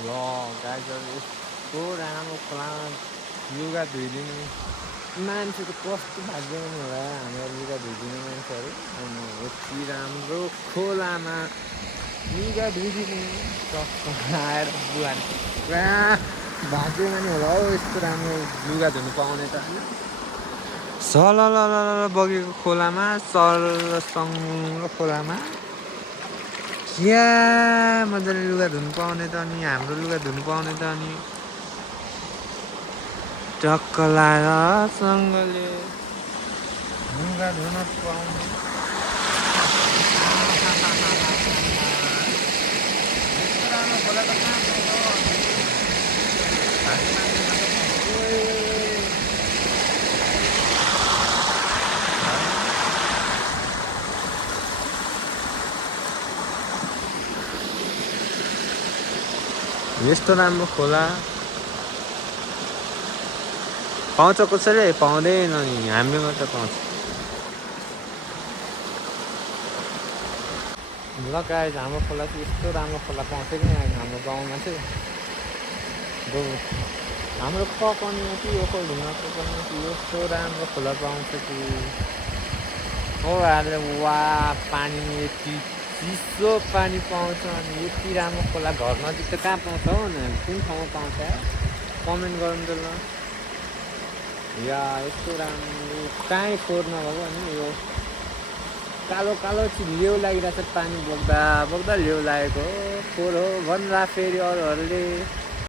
ल गाईहरू यस्तो राम्रो खोलामा लुगा धोइदिने मान्छे त कस्तो भाग्यमानी होला हाम्रो लुगा धोइदिने मान्छेहरू यति राम्रो खोलामा लुगा धोइदिने आएर बुहारी पुरा भाग्यमानी होला हौ यस्तो राम्रो लुगा धुनु पाउने त होइन सलल बगेको खोलामा सरसँग खोलामा क्या मजाले लुगा धुनु पाउने त अनि हाम्रो लुगा धुनु पाउने त अनि टक्क लाएर सँगले लुगा धुन पाउने यस्तो राम्रो खोला त कहाँ यस्तो राम्रो खोला पाउँछ कसैले पाउँदैन नि हामीले मात्र पाउँछ ल गाइस हाम्रो खोला चाहिँ यस्तो राम्रो खोला पाउँछ कि हाम्रो गाउँमा चाहिँ हाम्रो पकाउनुमा कि यो ढुङ्गा पकाउनुमा कि यस्तो राम्रो खोला पाउँछ कि हो अहिले वा पानी यति चिसो पानी पाउँछ अनि यति राम्रो खोला घर नजिक त कहाँ पाउँछ हौ न कुन ठाउँमा पाउँछ कमेन्ट गर्नु त ल या यस्तो राम्रो कहीँ फोहोर नभएको अनि यो कालो कालो चाहिँ लेउ लागिरहेको छ पानी बोक्दा बोक्दा लेउ लागेको हो फोहोर हो भन्ला फेरि अरूहरूले